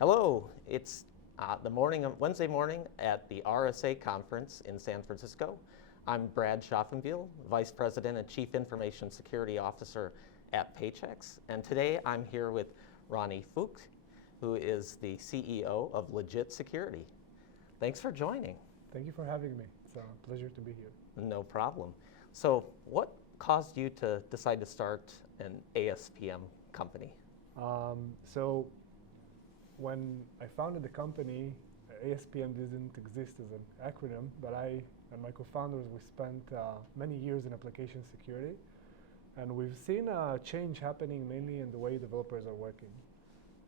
Hello, it's Wednesday morning at the RSA conference in San Francisco. I'm Brad Schaufenbuel, Vice President and Chief Information Security Officer at Paychex. And today I'm here with Roni Fuchs, who is the CEO of Legit Security. Thanks for joining. Thank you for having me. It's a pleasure to be here. No problem. So what caused you to decide to start an ASPM company? So when I founded the company, ASPM didn't exist as an acronym, but I and my co-founders, we spent many years in application security, and we've seen a change happening mainly in the way developers are working.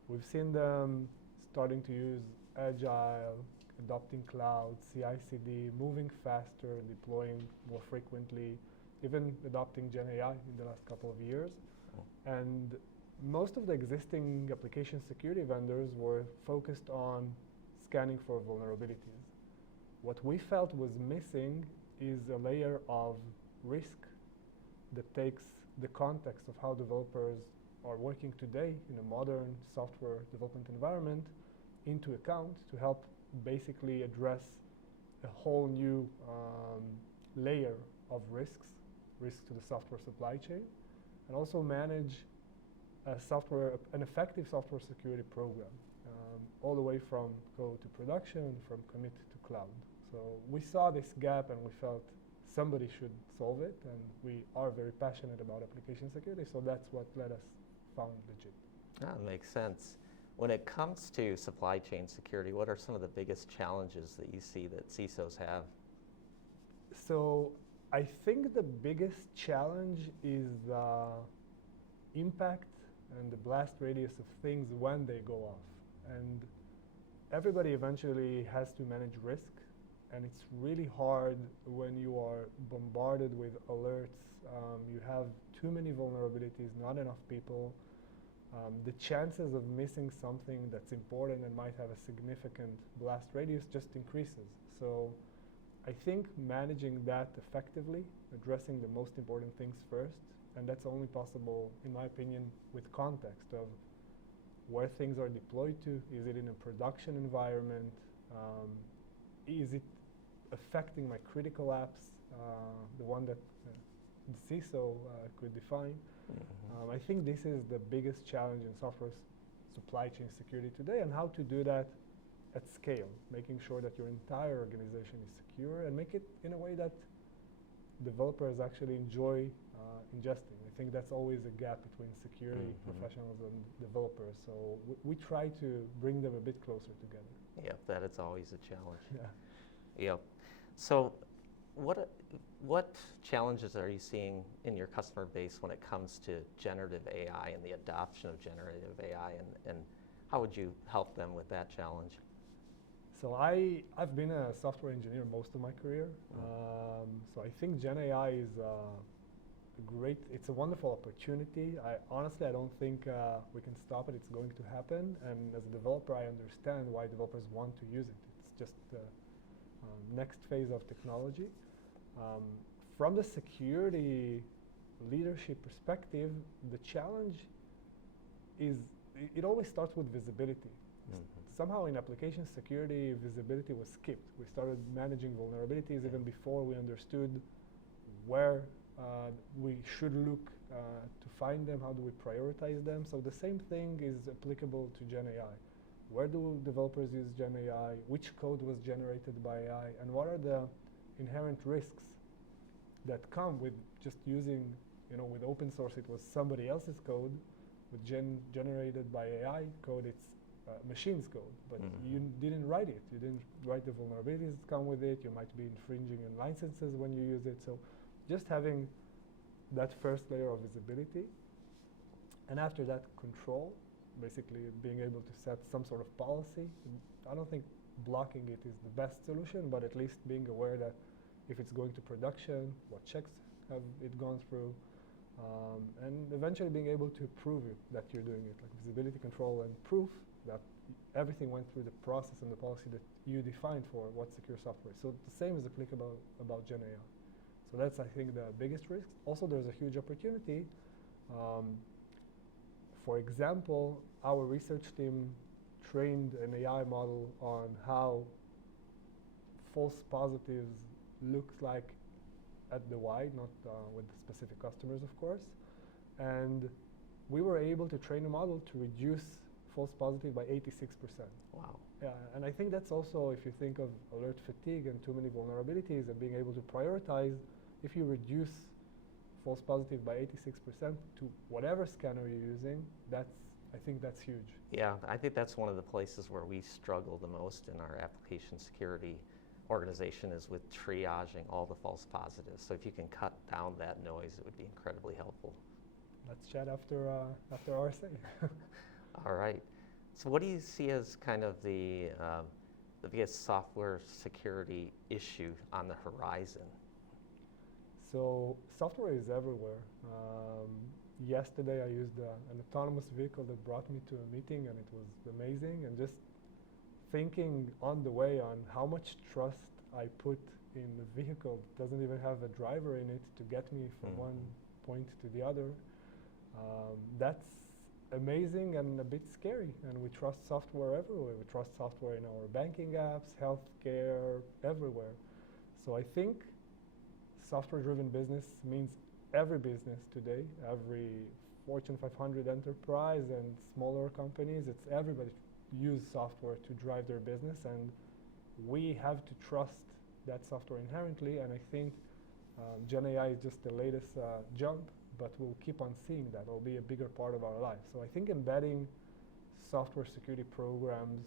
We've seen them starting to use agile, adopting cloud, CI/CD, moving faster, deploying more frequently, even adopting GenAI in the last couple of years. And most of the existing application security vendors were focused on scanning for vulnerabilities. What we felt was missing is a layer of risk that takes the context of how developers are working today in a modern software development environment into account to help basically address a whole new layer of risks to the software supply chain, and also manage an effective software security program, all the way from code to production, from commit to cloud. So we saw this gap and we felt somebody should solve it, and we are very passionate about application security, so that's what let us found Legit. That makes sense. When it comes to supply chain security, what are some of the biggest challenges that you see that CISOs have? So I think the biggest challenge is the impact and the blast radius of things when they go off. And everybody eventually has to manage risk, and it's really hard when you are bombarded with alerts. You have too many vulnerabilities, not enough people. The chances of missing something that's important and might have a significant blast radius just increases. So I think managing that effectively, addressing the most important things first, and that's only possible, in my opinion, with context of where things are deployed to. Is it in a production environment? Is it affecting my critical apps, the one that the CISO could define? Mm-hmm. I think this is the biggest challenge in software supply chain security today, and how to do that at scale, making sure that your entire organization is secure and make it in a way that developers actually enjoy ingesting. I think that's always a gap between security professionals and developers. So we try to bring them a bit closer together. Yeah, that is always a challenge. Yeah. Yep. So what challenges are you seeing in your customer base when it comes to generative AI and the adoption of generative AI, and how would you help them with that challenge? So I've been a software engineer most of my career. So I think GenAI is it's a wonderful opportunity. Honestly, I don't think we can stop it. It's going to happen. And as a developer, I understand why developers want to use it. It's just the next phase of technology. From the security leadership perspective, the challenge is it always starts with visibility. Somehow in application security, visibility was skipped. We started managing vulnerabilities even before we understood where we should look to find them, how do we prioritize them. So the same thing is applicable to GenAI. Where do developers use GenAI? Which code was generated by AI? And what are the inherent risks that come with just using, with open source, it was somebody else's code. With generated by AI code, it's machine's code, but you didn't write it. You didn't write the vulnerabilities that come with it. You might be infringing on licenses when you use it. So just having that first layer of visibility, and after that, control, basically being able to set some sort of policy. I don't think blocking it is the best solution, but at least being aware that if it's going to production, what checks have it gone through, and eventually being able to prove it that you're doing it, like visibility, control, and proof that everything went through the process and the policy that you defined for what secure software. So the same is applicable about GenAI. So that's, I think, the biggest risk. Also, there's a huge opportunity. For example, our research team trained an AI model on how false positives looks like at the wide, not with the specific customers, of course. And we were able to train a model to reduce false positive by 86%. Wow. Yeah, and I think that's also, if you think of alert fatigue and too many vulnerabilities and being able to prioritize, if you reduce false positive by 86% to whatever scanner you're using, I think that's huge. Yeah, I think that's one of the places where we struggle the most in our application security organization is with triaging all the false positives. So if you can cut down that noise, it would be incredibly helpful. Let's chat after RSA. All right. So what do you see as kind of the biggest software security issue on the horizon? So software is everywhere. Yesterday I used an autonomous vehicle that brought me to a meeting, and it was amazing. And just thinking on the way on how much trust I put in the vehicle that doesn't even have a driver in it to get me from one point to the other, that's amazing and a bit scary. And we trust software everywhere. We trust software in our banking apps, healthcare, everywhere. So I think software-driven business means every business today, every Fortune 500 enterprise and smaller companies, it's everybody use software to drive their business, and we have to trust that software inherently. And I think GenAI is just the latest jump, but we'll keep on seeing that. It'll be a bigger part of our life. So I think embedding software security programs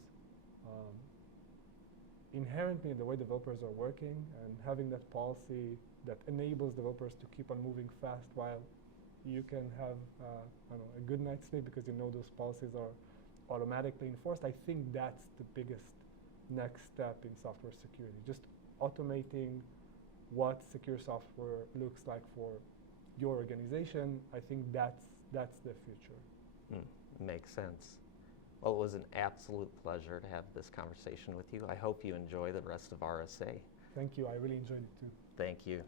inherently in the way developers are working and having that policy that enables developers to keep on moving fast while you can have a good night's sleep because you know those policies are automatically enforced. I think that's the biggest next step in software security. Just automating what secure software looks like for your organization. I think that's the future. Makes sense. Well, it was an absolute pleasure to have this conversation with you. I hope you enjoy the rest of RSA. Thank you. I really enjoyed it too. Thank you.